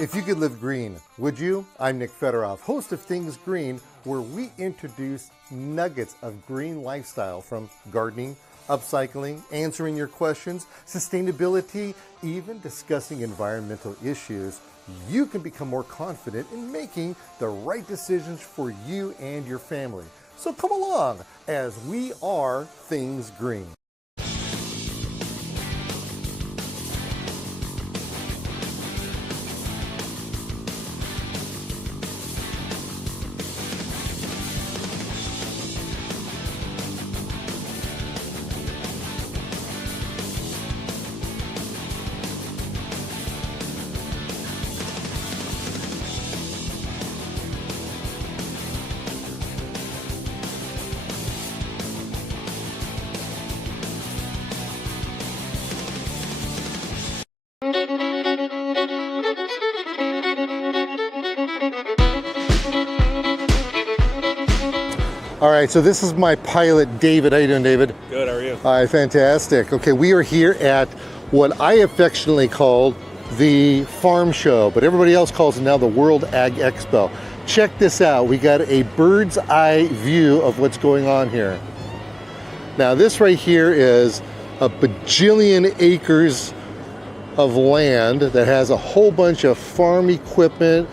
If you could live green, would you? I'm Nick Federoff, host of Things Green, where we introduce nuggets of green lifestyle from gardening, upcycling, answering your questions, sustainability, even discussing environmental issues. You can become more confident in making the right decisions for you and your family. So come along as we are Things Green. All right, so this is my pilot, David. How you doing, David? Good, how are you? All right, fantastic. Okay, we are here at what I affectionately call the farm show, but everybody else calls it now the World Ag Expo. Check this out. We got a bird's eye view of what's going on here. Now, this right here is a bajillion acres of land that has a whole bunch of farm equipment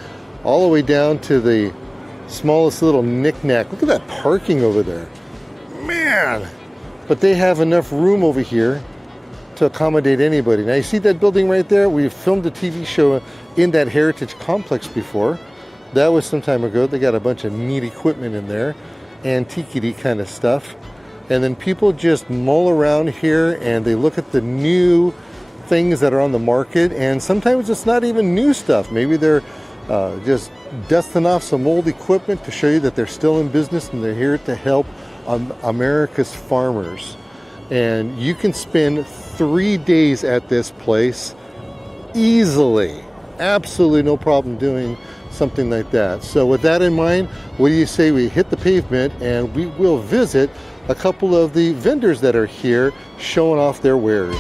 all the way down to the smallest little knick-knack. Look at that parking over there. Man! But they have enough room over here to accommodate anybody. Now you see that building right there? We filmed a TV show in that heritage complex before. That was some time ago. They got a bunch of neat equipment in there, antique-y kind of stuff. And then people just mull around here and they look at the new things that are on the market, and sometimes it's not even new stuff. Maybe they're just dusting off some old equipment to show you that they're still in business and they're here to help America's farmers. And you can spend 3 days at this place easily. Absolutely no problem doing something like that. So with that in mind, what do you say we hit the pavement and we will visit a couple of the vendors that are here showing off their wares.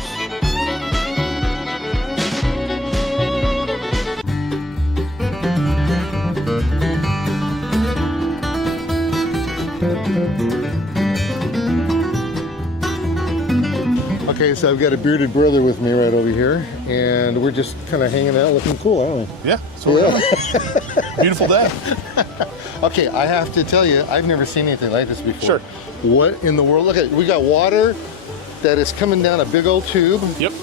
Okay, so I've got a bearded brother with me right over here, and we're just kind of hanging out looking cool, aren't we? Yeah, so beautiful day. Okay, I have to tell you, I've never seen anything like this before. Sure. What in the world? Look at, we got water that is coming down a big old tube. Yep.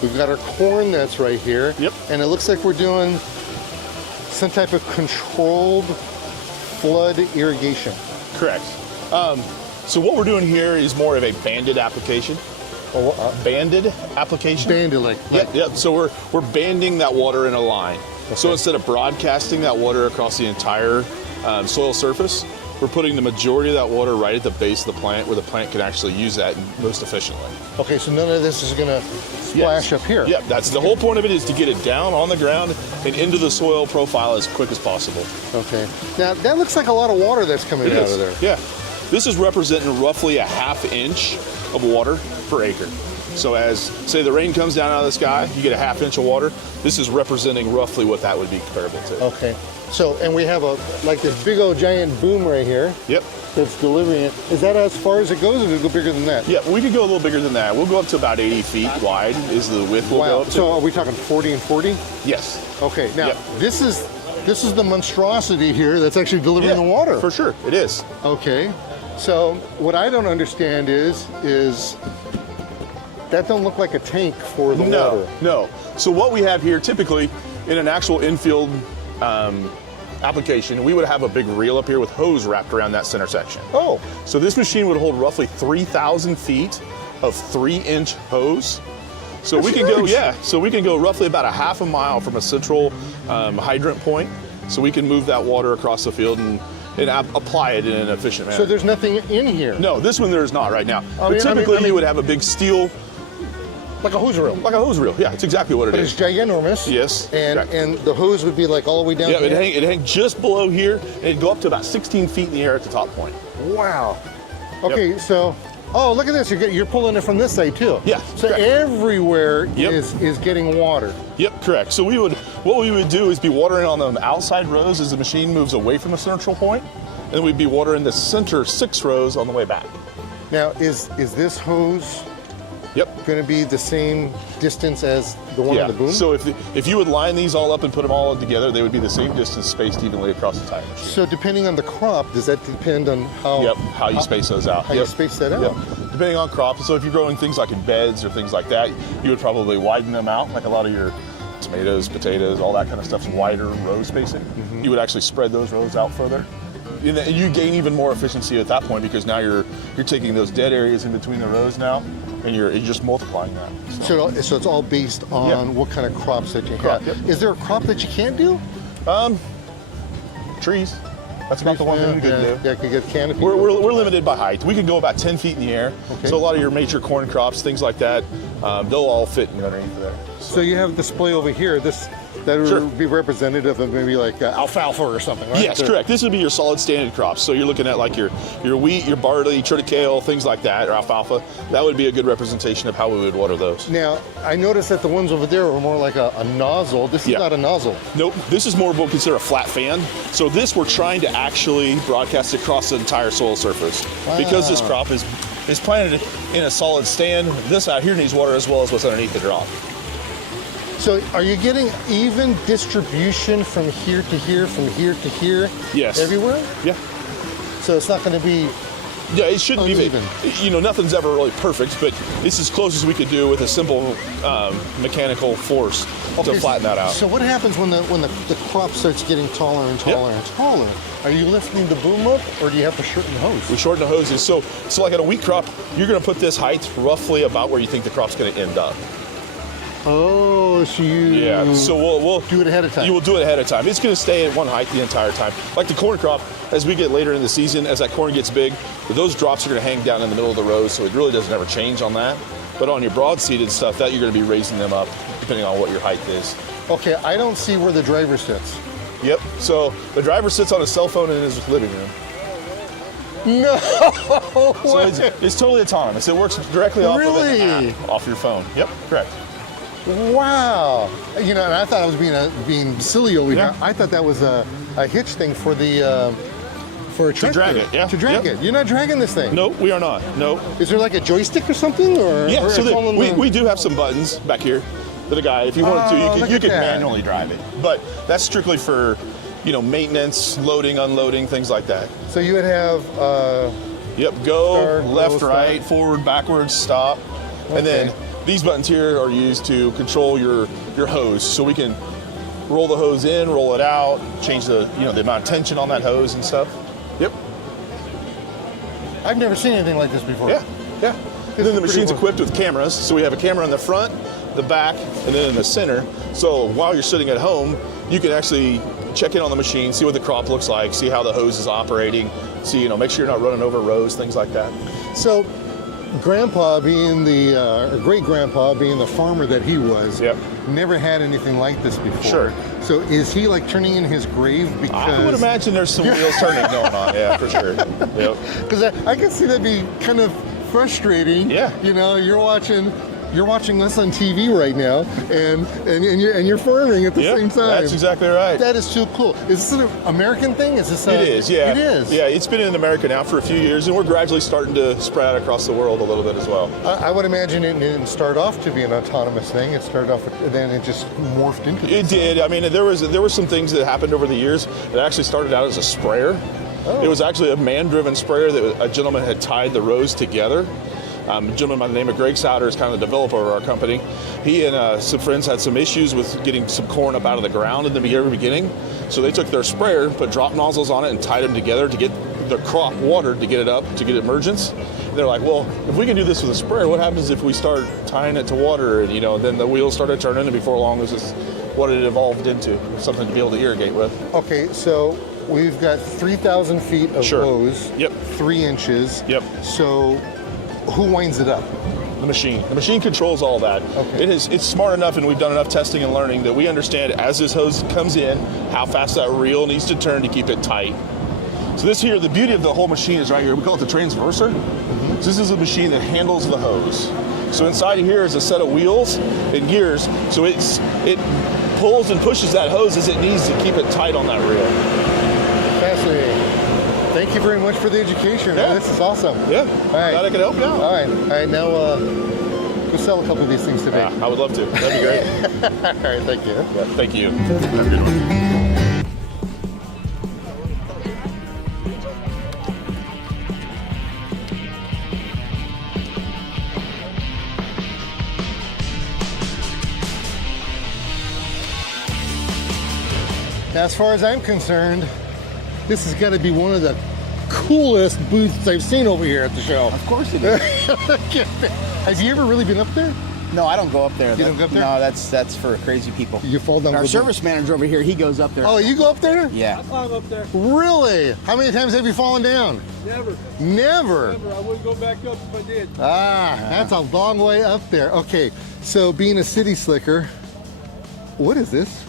We've got our corn that's right here. Yep. And it looks like we're doing some type of controlled flood irrigation. Correct. So what we're doing here is more of a banded application. Banded application? Banded, like. Yep. So we're banding that water in a line. Okay. So instead of broadcasting that water across the entire soil surface, we're putting the majority of that water right at the base of the plant where the plant can actually use that most efficiently. Okay, so none of this is going to splash up here. Yeah, that's the whole point of it, is to get it down on the ground and into the soil profile as quick as possible. Okay. Now, that looks like a lot of water that's coming out of there. Yeah. This is representing roughly a ½ inch of water per acre. So as, say, the rain comes down out of the sky, you get a ½ inch of water. This is representing roughly what that would be comparable to. Okay. So, and we have like this big old giant boom right here. Yep. That's delivering it. Is that as far as it goes, or does it go bigger than that? Yeah, we could go a little bigger than that. We'll go up to about 80 feet wide is the width we'll go up to. So are we talking 40 and 40? Yes. Okay, now this is the monstrosity here that's actually delivering the water. For sure, it is. Okay. So what I don't understand is that don't look like a tank for the water. No. So what we have here, typically in an actual infield application, we would have a big reel up here with hose wrapped around that center section. Oh. So this machine would hold roughly 3,000 feet of 3-inch hose. So we can go, so we can go roughly about a ½ a mile from a central hydrant point. So we can move that water across the field and apply it in an efficient manner. So there's nothing in here? No, this one there is not right now. But typically you would have a big steel... Like a hose reel? Like a hose reel, yeah, it's exactly what it is. But it's ginormous. Yes. And the hose would be like all the way down here? Yeah, it'd hang just below here, and it'd go up to about 16 feet in the air at the top point. Wow. Okay, so Oh, look at this. You're pulling it from this side too. Yeah. So correct. Everywhere is getting water. Yep, correct. So we would what we would do is be watering on the outside rows as the machine moves away from the central point, and then we'd be watering the center 6 rows on the way back. Now, is this hose Yep. going to be the same distance as the one on the boom? So if you would line these all up and put them all together, they would be the same distance spaced evenly across the tire machine. So depending on the crop, does that depend on how? Yep, how you space those out. How you space that out? Yep. Depending on crop. So if you're growing things like in beds or things like that, you would probably widen them out, like a lot of your tomatoes, potatoes, all that kind of stuff's wider row spacing. You would actually spread those rows out further. And then you gain even more efficiency at that point because now you're taking those dead areas in between the rows now, and you're just multiplying that. So it's all based on what kind of crops that you have. Yep. Is there a crop that you can't do? Trees. That's about the one thing we could do. Yeah, could get canopy. We're limited by height. We can go about 10 feet in the air. Okay. So a lot of your major corn crops, things like that, they'll all fit underneath there. So you have a display over here. That would be representative of maybe like alfalfa or something, right? Yes, correct. This would be your solid standard crops. So you're looking at like your wheat, your barley, triticale, things like that, or alfalfa. That would be a good representation of how we would water those. Now, I noticed that the ones over there are more like a nozzle. This is not a nozzle. Nope. This is more of what we consider a flat fan. So this we're trying to actually broadcast across the entire soil surface. Wow. Because this crop is planted in a solid stand, this out here needs water as well as what's underneath the drop. So are you getting even distribution from here to here, from here to here? Yes. Everywhere? Yeah. So it's not going to be Yeah, it shouldn't uneven. be. Nothing's ever really perfect, but it's as close as we could do with a simple mechanical force to flatten that out. So what happens when the crop starts getting taller and taller and taller? Are you lifting the boom up, or do you have to shorten the hose? We shorten the hoses. So like on a wheat crop, you're going to put this height roughly about where you think the crop's going to end up. Oh, so you So we'll do it ahead of time. You will do it ahead of time. It's going to stay at one height the entire time. Like the corn crop, as we get later in the season, as that corn gets big, those drops are going to hang down in the middle of the rows, so it really doesn't ever change on that. But on your broad-seeded stuff, that you're going to be raising them up depending on what your height is. Okay, I don't see where the driver sits. Yep. So the driver sits on his cell phone in his living room. No. So it's totally autonomous. It works directly off of an app, off your phone. Yep. Correct. Wow. And I thought I was being silly over here. I thought that was a hitch thing for the for a tractor. To drag it, yeah. To drag it. You're not dragging this thing. No, we are not. No. Is there like a joystick or something? Or we do have some buttons back here that a guy, if you wanted to, you could manually drive it. But that's strictly for, maintenance, loading, unloading, things like that. So you would have go, start, left, stop. right, forward, backwards, stop. Okay. And then these buttons here are used to control your hose. So we can roll the hose in, roll it out, change the the amount of tension on that hose and stuff. Yep. I've never seen anything like this before. Yeah. And then the machine's equipped with cameras. So we have a camera in the front, the back, and then in the center. So while you're sitting at home, you can actually check in on the machine, see what the crop looks like, see how the hose is operating, see, make sure you're not running over rows, things like that. So Grandpa being or great-grandpa being the farmer that he was, never had anything like this before. Sure. So is he like turning in his grave because... I would imagine there's some wheels turning going on, yeah, for sure. Yep. Because I can see that be kind of frustrating. Yeah. You're watching us on TV right now, and you're farming at the same time. That's exactly right. That is too cool. Is this an American thing? Is this? It is. Yeah. It is. Yeah, it's been in America now for a few years, and we're gradually starting to spread out across the world a little bit as well. I would imagine it didn't start off to be an autonomous thing. It started off, then it just morphed into. It did. I mean, there were some things that happened over the years. It actually started out as a sprayer. Oh. It was actually a man-driven sprayer that a gentleman had tied the rows together. A gentleman by the name of Greg Souter is kind of the developer of our company. He and some friends had some issues with getting some corn up out of the ground in the very beginning. So they took their sprayer, put drop nozzles on it, and tied them together to get the crop watered to get it up, to get emergence. And they're like, well, if we can do this with a sprayer, what happens if we start tying it to water? And, then the wheels started turning, and before long, this is what it evolved into, something to be able to irrigate with. Okay, so we've got 3,000 feet of hose. Yep. 3 inches. Yep. So who winds it up? The machine. The machine controls all that. Okay. It's smart enough, and we've done enough testing and learning that we understand as this hose comes in, how fast that reel needs to turn to keep it tight. So this here, the beauty of the whole machine is right here. We call it the transverser. So this is a machine that handles the hose. So inside of here is a set of wheels and gears. So it pulls and pushes that hose as it needs to keep it tight on that reel. Fascinating. Thank you very much for the education. Yeah. This is awesome. Yeah. All right. Glad I could help you out. All right. Now go sell a couple of these things to me. I would love to. That'd be great. All right. Thank you. Yeah, thank you. Have a good one. As far as I'm concerned, this has got to be one of the coolest booths I've seen over here at the show. Of course it is. Have you ever really been up there? No, I don't go up there. You don't go up there? No, that's for crazy people. You fall down. Our service manager over here, he goes up there. Oh, you go up there? Yeah. I climb up there. Really? How many times have you fallen down? Never. Never? Never. I wouldn't go back up if I did. Ah, that's a long way up there. Okay, so being a city slicker, what is this?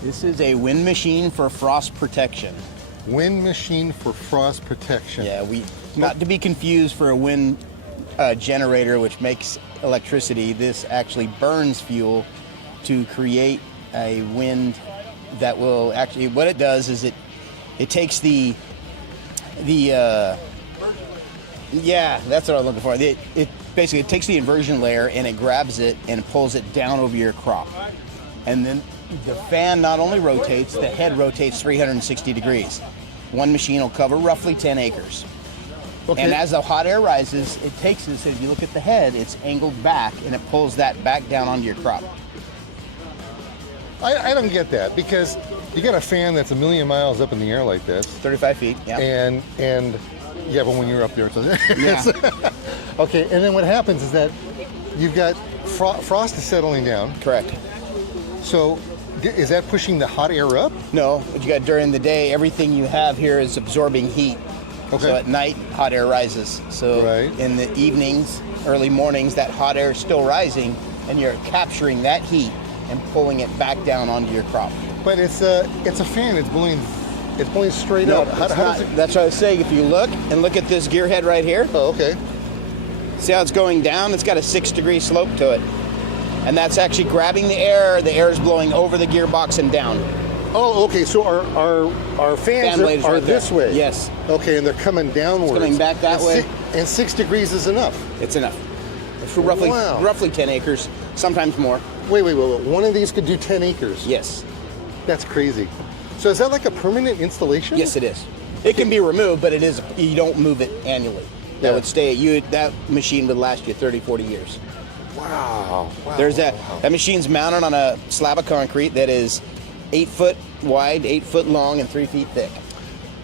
This is a wind machine for frost protection. Wind machine for frost protection. Yeah, not to be confused for a wind generator, which makes electricity. This actually burns fuel to create a wind that will actually. What it does is it takes the yeah, that's what I was looking for. It basically takes the inversion layer and it grabs it and pulls it down over your crop, and then the fan not only rotates, the head rotates 360 degrees. One machine will cover roughly 10 acres. Okay. And as the hot air rises, it takes this, and if you look at the head, it's angled back, and it pulls that back down onto your crop. I don't get that, because you got a fan that's a million miles up in the air like this. 35 feet, yeah. And yeah, but when you're up there, Yeah. Okay, and then what happens is that you've got frost is settling down. Correct. So is that pushing the hot air up? No, what you got during the day, everything you have here is absorbing heat. Okay. So at night, hot air rises. So Right. in the evenings, early mornings, that hot air is still rising, and you're capturing that heat and pulling it back down onto your crop. But it's a fan. It's blowing straight No, out. How it's does not. it? That's what I was saying. If you look at this gear head right here, Oh, okay. see how it's going down? It's got a 6-degree slope to it. And that's actually grabbing the air. The air is blowing over the gearbox and down. Oh, okay. So our fans Fan blade is are right there. this way. Yes. Okay, and they're coming downwards. It's coming back that And way. And 6 degrees is enough. It's enough. For roughly 10 acres, sometimes more. Wait. One of these could do 10 acres. Yes. That's crazy. So is that like a permanent installation? Yes, it is. It can be removed, but it is. You don't move it annually. That Yeah. would stay. That machine would last you 30, 40 years. Wow. There's that machine's mounted on a slab of concrete that is 8 foot wide, 8 foot long, and 3 feet thick.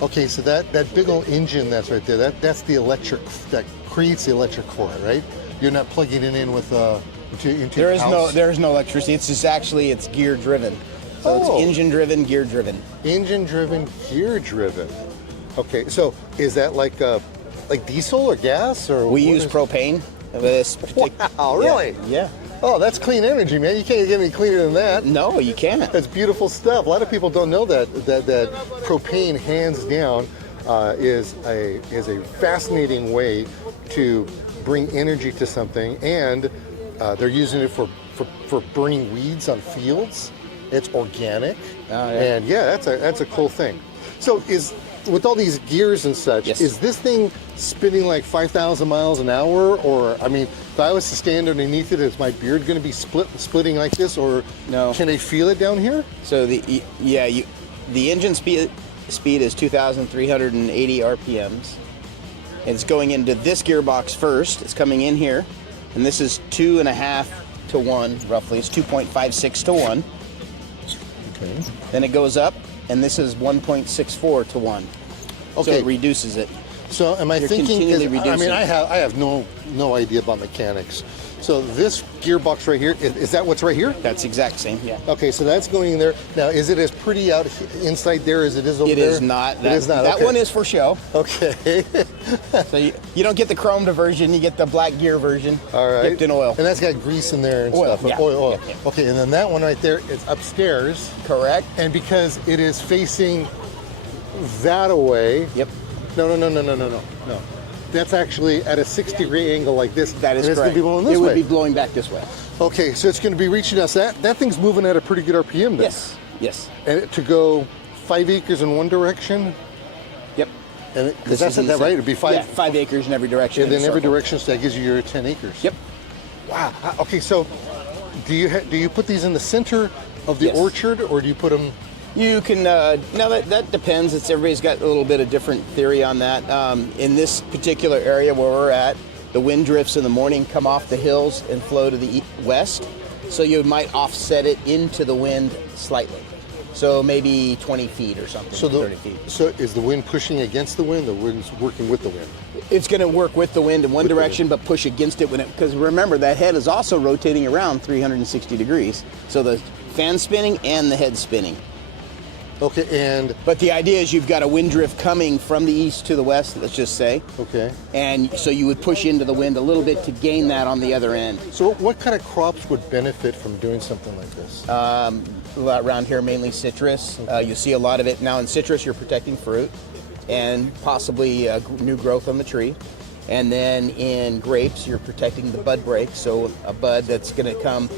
Okay, so that big old engine that's right there, that's the electric that creates the electric for it, right? You're not plugging it in with into There your is house. no electricity. It's just actually it's gear driven. So Oh. it's engine driven, gear driven. Engine driven, gear driven. Okay, so is that like diesel or gas or? We what use is- propane. This Wow, really? Yeah. Oh, that's clean energy, man. You can't get any cleaner than that. No, you can't. That's beautiful stuff. A lot of people don't know that propane, hands down, is a fascinating way to bring energy to something, and they're using it for burning weeds on fields. It's organic, Oh, yeah. and yeah, that's a cool thing. So with all these gears and such, Yes. is this thing spinning like 5,000 miles an hour? Or, I mean, if I was to stand underneath it, is my beard going to be splitting like this? Or No. can they feel it down here? So the engine speed is 2,380 RPMs. It's going into this gearbox first. It's coming in here, and this is 2.5 to 1 roughly. It's 2.56 to 1. Okay. Then it goes up, and this is 1.64 to 1. So Okay. it reduces it. So am I You're thinking? continually I mean, reducing. I have no idea about mechanics. So this gearbox right here, is that what's right here? That's exact same. Yeah. Okay, so that's going in there. Now, is it as pretty out inside there as it is over It there? is not. It is not. That okay. one is for show. Okay. So you don't get the chromed version. You get the black gear version. All right. Dipped in oil. And that's got grease in there and Oil, stuff. yeah. Oil. Yeah, yeah. Okay, and then that one right there is upstairs. Correct. And because it is facing that away. Yep. No. that's actually at a 6-degree angle like this. That is and it's correct. going to be blowing this it way. would be blowing back this way. Okay, so it's going to be reaching us. That thing's moving at a pretty good RPM then. Yes. Yes. And to go 5 acres in one direction, Yep. and This that's is that right? It'd be 5. Yeah, 5 acres in every direction. And then in a every circle. direction, so that gives you your 10 acres. Yep. Wow. Okay, so do you put these in the center of the Yes. orchard, or do you put them? You can, now that depends. Everybody's got a little bit of different theory on that. In this particular area where we're at, the wind drifts in the morning come off the hills and flow to the west. So you might offset it into the wind slightly. So maybe 20 feet or something, So 30 feet. So is the wind pushing against the wind? The wind's working with the wind. It's going to work with the wind in one direction, but push against it because remember that head is also rotating around 360 degrees. So the fan's spinning and the head's spinning. Okay, and But the idea is you've got a wind drift coming from the east to the west, let's just say. okay. And so you would push into the wind a little bit to gain that on the other end. So what kind of crops would benefit from doing something like this? Around here, mainly citrus. You see a lot of it. Now in citrus, you're protecting fruit and possibly new growth on the tree. And then in grapes, you're protecting the bud break. So a bud that's going to come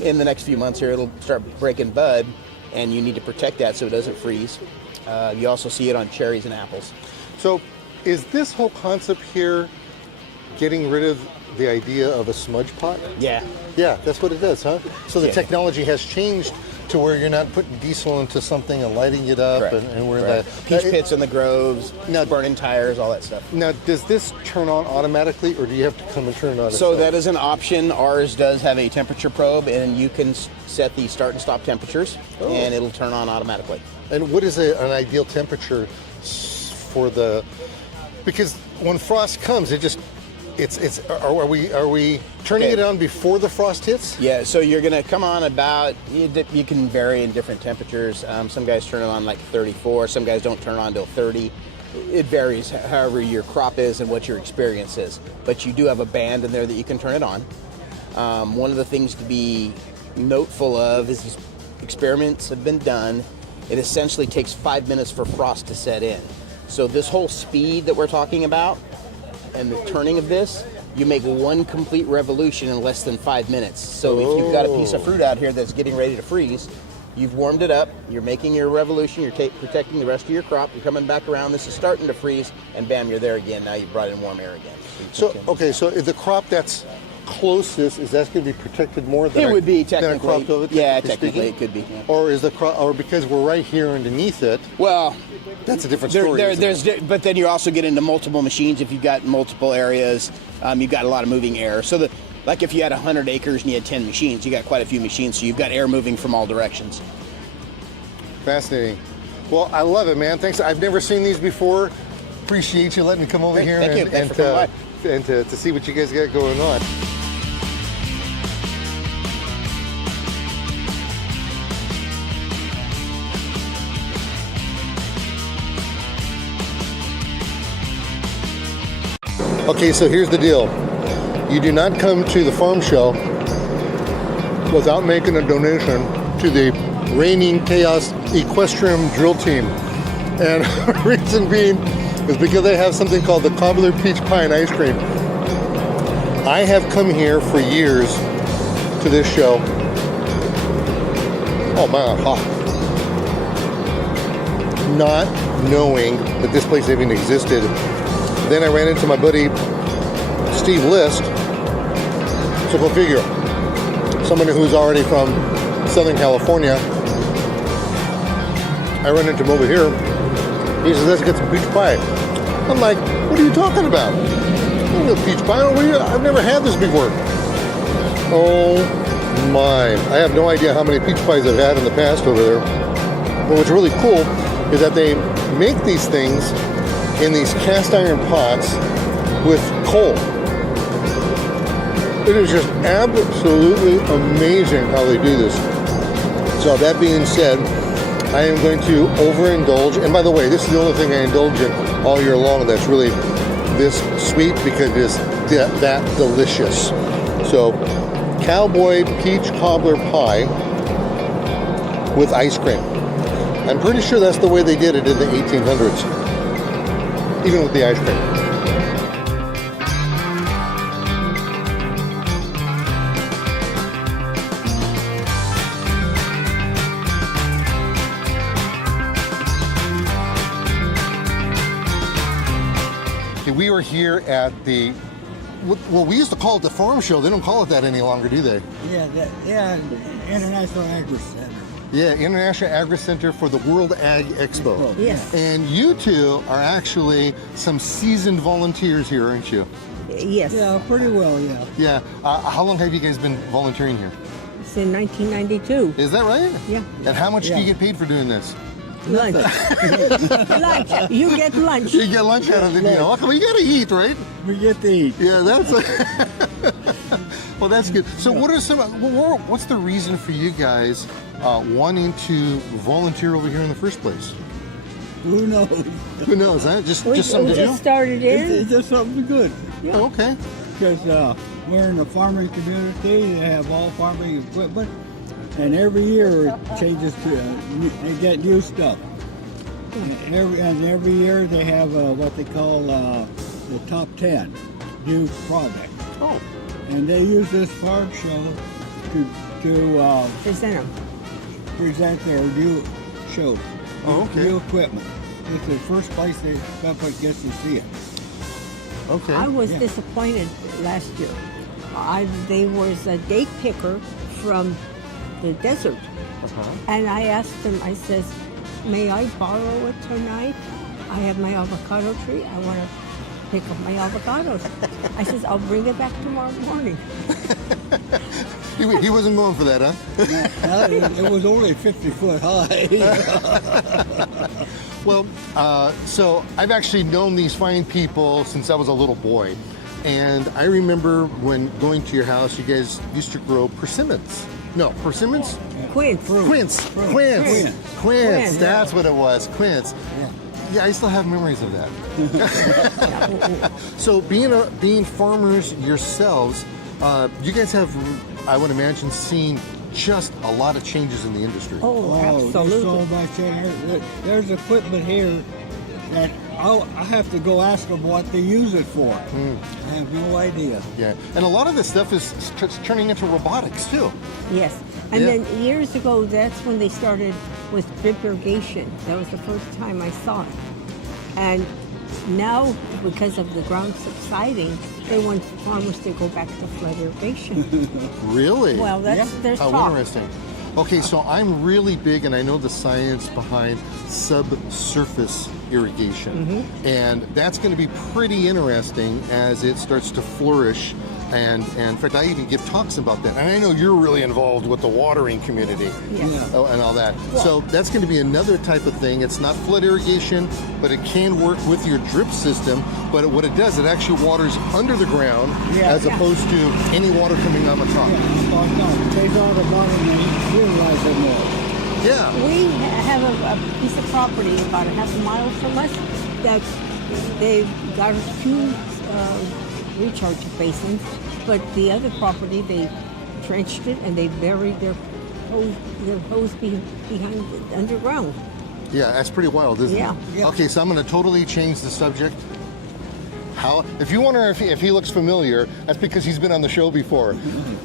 in the next few months here, it'll start breaking bud, and you need to protect that so it doesn't freeze. You also see it on cherries and apples. So is this whole concept here getting rid of the idea of a smudge pot? Yeah. Yeah, that's what it does, huh? So the Yeah. technology has changed to where you're not putting diesel into something and lighting it up, Correct. and we're Correct. that. Peach pits in the groves, Now- burning tires, all that stuff. Now, does this turn on automatically, or do you have to come and turn it on? So yourself? that is an option. Ours does have a temperature probe, and you can set the start and stop temperatures, and it'll turn on automatically. And what is an ideal temperature for the? Because when frost comes, are we turning Okay. it on before the frost hits? Yeah, so you're going to come on about, you can vary in different temperatures. Some guys turn it on like 34, some guys don't turn on till 30. It varies however your crop is and what your experience is. But you do have a band in there that you can turn it on. One of the things to be noteful of is experiments have been done. It essentially takes 5 minutes for frost to set in. So this whole speed that we're talking about and the turning of this, you make one complete revolution in less than 5 minutes. So if you've got a piece of fruit out here that's getting ready to freeze, you've warmed it up, you're making your revolution, you're protecting the rest of your crop, you're coming back around, this is starting to freeze, and bam, you're there again. Now you've brought in warm air again. So continue. okay, so the crop that's closest, is that going to be protected more than It would be than a technically, crop over? yeah, technically technically speaking? it could be. Or is the crop, or because we're right here underneath it, Well, that's a different story. isn't it? but then you also get into multiple machines if you've got multiple areas. You've got a lot of moving air. So like if you had 100 acres and you had 10 machines, you got quite a few machines. So you've got air moving from all directions. Fascinating. Well, I love it, man. Thanks. I've never seen these before. Appreciate you letting me come over Thank here you. Thanks for coming and to see what you guys got going on. Okay, so here's the deal. You do not come to the farm show without making a donation to the Reigning Chaos Equestrian Drill Team. And the reason being is because they have something called the Cobbler Peach Pie and Ice Cream. I have come here for years to this show. Oh man, not knowing that this place even existed. Then I ran into my buddy Steve List. So go figure. Somebody who's already from Southern California. I run into him over here. He says, let's get some peach pie. I'm like, what are you talking about? Peach pie? I've never had this before. Oh my. I have no idea how many peach pies I've had in the past over there. But what's really cool is that they make these things in these cast iron pots with coal. It is just absolutely amazing how they do this. So that being said, I am going to overindulge. And by the way, this is the only thing I indulge in all year long that's really this sweet, because it is that delicious. So, cowboy peach cobbler pie with ice cream. I'm pretty sure that's the way they did it in the 1800s, even with the ice cream. are here at the, well, we used to call it the farm show. They don't call it that any longer, do they? Yeah, International Agri Center. Yeah, International Agri Center for the World Ag Expo. Yes. And you two are actually some seasoned volunteers here, aren't you? Yes. Yeah, pretty well, yeah. Yeah. How long have you guys been volunteering here? Since 1992. Is that right? Yeah. And how much do Yeah. you get paid for doing this? Lunch. Lunch. You get lunch. You get lunch out of the deal. Well, you gotta eat, right? We get to eat. Yeah, that's well, that's good. So, what are some? What's the reason for you guys wanting to volunteer over here in the first place? Who knows? Who knows? Huh? Just We something to just do. started in. It's just something good. Oh, okay. Because we're in a farming community. They have all farming equipment. And every year it changes to, they get new stuff. And every year they have what they call the top 10 new products. Oh, And they use this farm show to Present 'em. present their new show. Oh, okay. New equipment. It's the first place they somebody gets to see it. okay. I was Yeah. disappointed last year. There was a date picker from the desert. And I asked him, I says, may I borrow it tonight? I have my avocado tree. I want to pick up my avocados. I says, I'll bring it back tomorrow morning. He wasn't going for that, huh? It was only 50 foot high. Well, so I've actually known these fine people since I was a little boy. And I remember when going to your house, you guys used to grow persimmons. No, persimmons? Quince. Quince. Quince. Quince. That's what it was. Quince. Yeah. Yeah, I still have memories of that. So being farmers yourselves, you guys have, I would imagine, seen just a lot of changes in the industry. Oh, There's so absolutely. much in here. There's equipment here that I have to go ask them what they use it for. I have no idea. Yeah, and a lot of this stuff is turning into robotics too. Yes. And Yeah. then years ago, that's when they started with drip irrigation. That was the first time I saw it. And now, because of the ground subsiding, they want farmers to go back to flood irrigation. Really? Well, there's How talk. interesting. Okay, so I'm really big, and I know the science behind subsurface irrigation, and that's going to be pretty interesting as it starts to flourish. And in fact, I even give talks about that. And I know you're really involved with the watering community. Yes. Oh, and all that. So that's going to be another type of thing. It's not flood irrigation, but it can work with your drip system. But what it does, it actually waters under the ground Yeah. as opposed to any water coming on the top. They thought about it and they realize it more. Yeah. We have a piece of property about a half a mile from us that they've got two recharge basins, but the other property they trenched it and they buried their hose behind underground. Yeah, that's pretty wild, isn't Yeah. it? Yeah. Okay, so I'm going to totally change the subject. How? If you wonder if he looks familiar, that's because he's been on the show before.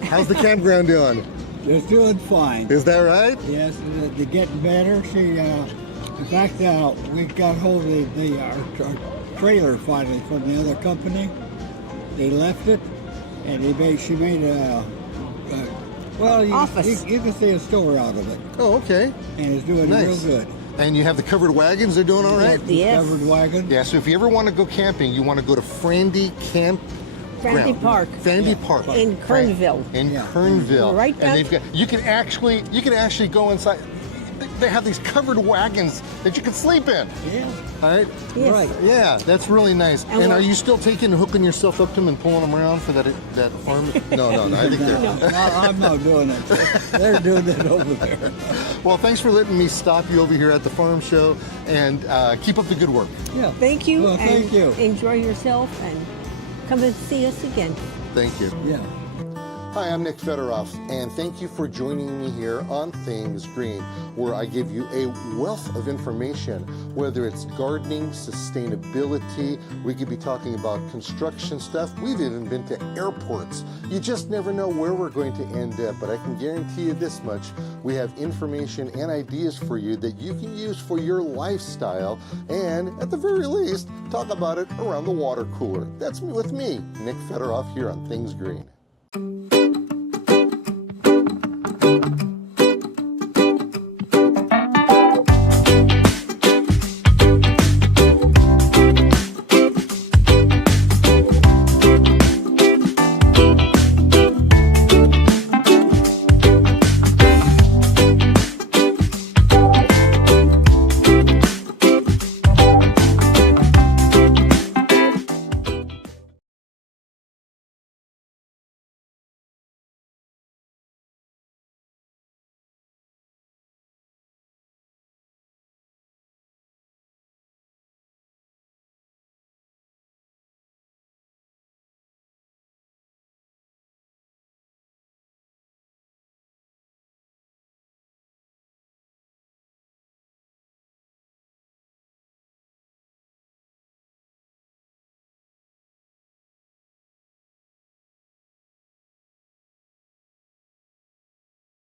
How's the campground doing? It's doing fine. Is that right? Yes, they're getting better. See, in fact, we got hold of our trailer finally from the other company. They left it, and she made well, Office. you can see a store out of it, Oh, okay. and it's doing Nice. real good. And you have the covered wagons. They're doing all right. Yes. Covered wagon. Yeah. So if you ever want to go camping, you want to go to Frandy Camp. Frandy Park. Frandy Park. In Kernville. In Yeah. Kernville. Right And down- they've got. You can actually go inside. They have these covered wagons that you can sleep in. Yeah. All right. Yes. Right. Yeah, that's really nice. And And we're- are you still hooking yourself up to them and pulling them around for that farm? No. I think they're. No, I'm not doing it. They're doing it over there. Well, thanks for letting me stop you over here at the farm show, and keep up the good work. Yeah. Thank you. Well, thank and you. Enjoy yourself and come and see us again. Thank you. Yeah. Hi, I'm Nick Federoff, and thank you for joining me here on Things Green, where I give you a wealth of information, whether it's gardening, sustainability, we could be talking about construction stuff, we've even been to airports. You just never know where we're going to end up, but I can guarantee you this much, we have information and ideas for you that you can use for your lifestyle, and at the very least, talk about it around the water cooler. That's me with me, Nick Federoff, here on Things Green.